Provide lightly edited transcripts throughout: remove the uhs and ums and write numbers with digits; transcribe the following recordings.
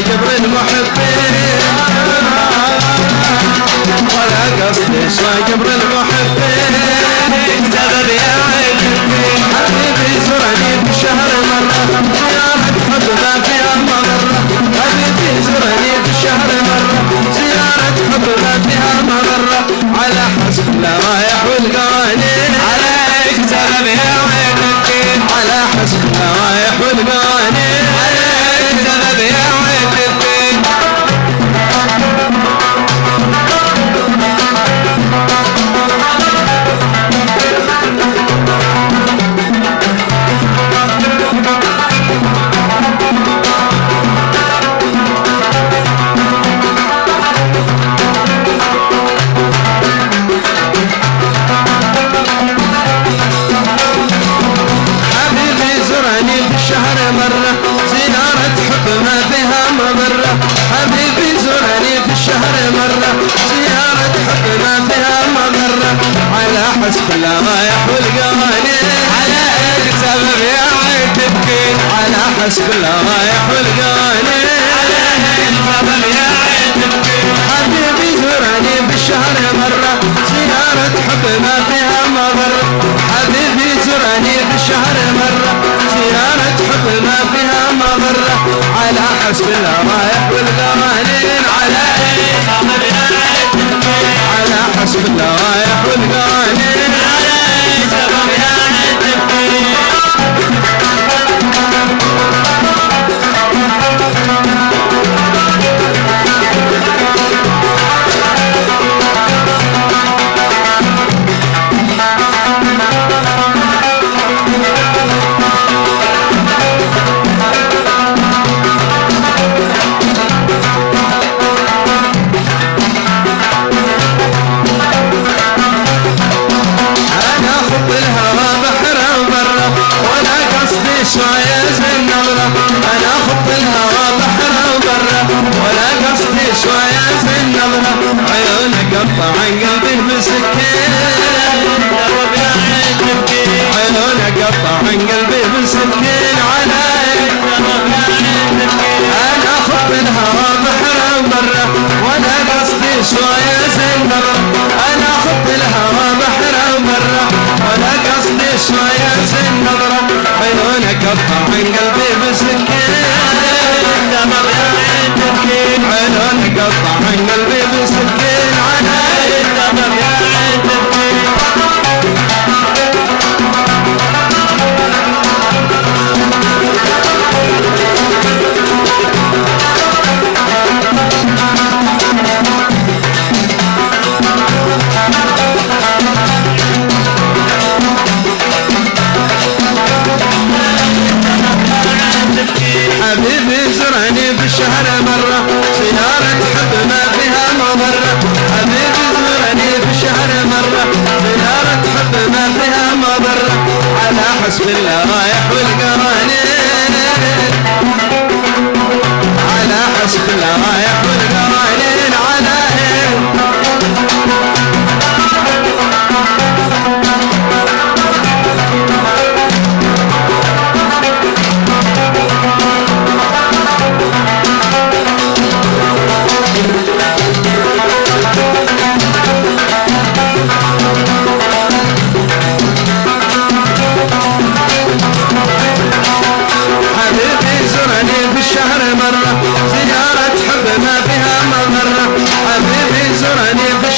جبر المحبين ولا قصدي سوى جبر المحبين اجتبر يا عيني حبيبي زرني في شهر مرة زيارة حب ما فيها مضرة حبيبي زرني في شهر مرة زيارة حب ما فيها مضرة على حسب الروايح والقوانين عليك سبب يا عيني على حسب الروايح والقوانين عليك سبب يا عيني حسب الروايح والقوانين عليك سبب يا عين تبكي على حسب الروايح والقوانين عليك سبب يا عين تبكي حبيبي زورني بالشهر مرة زيارة حب ما فيها مضرة حبيبي زورني بالشهر مرة زيارة حب ما فيها مضرة على حسب الروايح والقوانين عليك سبب يا عين تبكي على حسب الروايح والقوانين عن قلبي بسكين عيونك قطع عن قلبي بسكين عليك انا اخذ الهوى بحر وبره ولا قصدي شويه زنبره انا اخذ الهوى بحر وبره ولا قصدي شويه زنبره عيونك قطع عن قلبي بسكين عيونك قطع عن قلبي بسكين حبيبي زرعني بالشهر مرة زيارة حب ما فيها مضرة حبيبي زرعني بالشهر مرة زيارة حب ما فيها مضرة على حسب الروايح والقوانين على حسب الروايح والقوانين على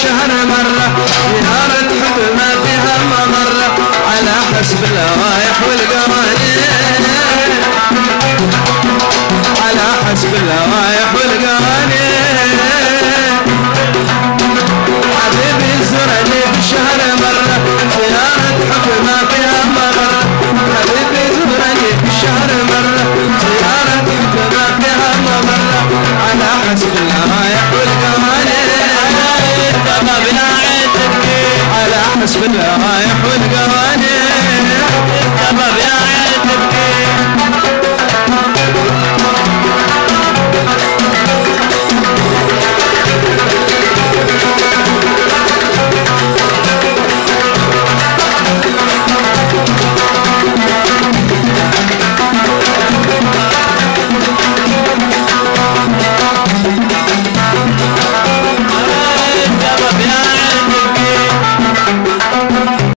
شهر مرة زيارة حب ما فيها مضرة على حسب الروايح والقوانين على حسب الروايح والقوانين